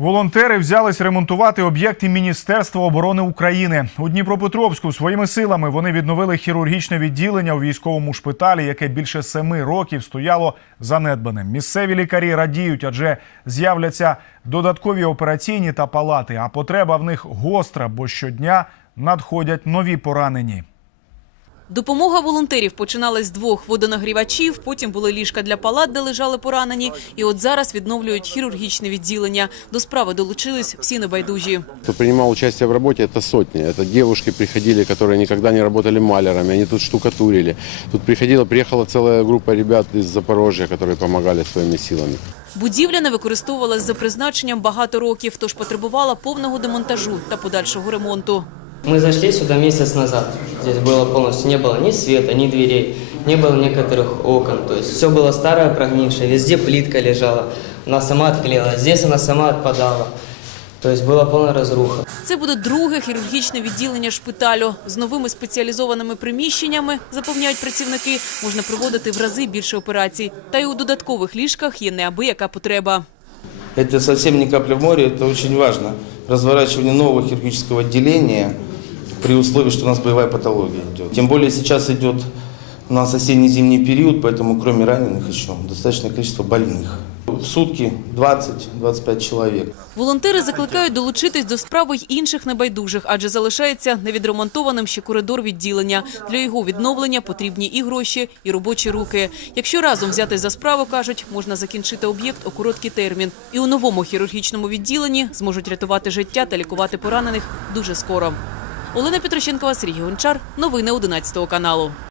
Волонтери взялись ремонтувати об'єкти Міністерства оборони України. У Дніпропетровську своїми силами вони відновили хірургічне відділення у військовому шпиталі, яке більше семи років стояло занедбаним. Місцеві лікарі радіють, адже з'являться додаткові операційні та палати. А потреба в них гостра, бо щодня надходять нові поранені. Допомога волонтерів починалась з двох водонагрівачів, потім були ліжка для палат, де лежали поранені, і от зараз відновлюють хірургічне відділення. До справи долучились всі небайдужі. Кто принимал участие в работе, это сотни. Это девушки приходили, которые никогда не работали малярами, они тут штукатурили. Тут приходила, приехала целая группа ребят из Запорожья, которые помогали своими силами. Будівля не використовувалась за призначенням багато років, тож потребувала повного демонтажу та подальшого ремонту. Мы зашли сюда месяц назад. Здесь было полностью, не было ни света, ни дверей, не было некоторых окон. То есть все было старое, прогнившее, везде плитка лежала. Она сама отклеила, здесь она сама отпадала. То есть была полная разруха. Це буде друге хірургічне відділення шпиталю. З новими спеціалізованими приміщеннями, запевняють працівники, можна проводити в рази більше операцій. Та й у додаткових ліжках є неабияка потреба. Это совсем не капля в море, это очень важно. Разворачивание нового хирургического отделения при условии, что у нас боевая патология идет. Тем более сейчас идет у нас осенне-зимний период, поэтому кроме раненых еще достаточное количество больных. В сутки 20-25 человек. Волонтери закликають долучитись до справи й інших небайдужих, адже залишається невідремонтованим ще коридор відділення. Для його відновлення потрібні і гроші, і робочі руки. Якщо разом взятись за справу, кажуть, можна закінчити об'єкт у короткий термін. І у новому хірургічному відділенні зможуть рятувати життя та лікувати поранених дуже скоро. Олена Петрощенкова, Сергій Гончар. Новини 11 каналу.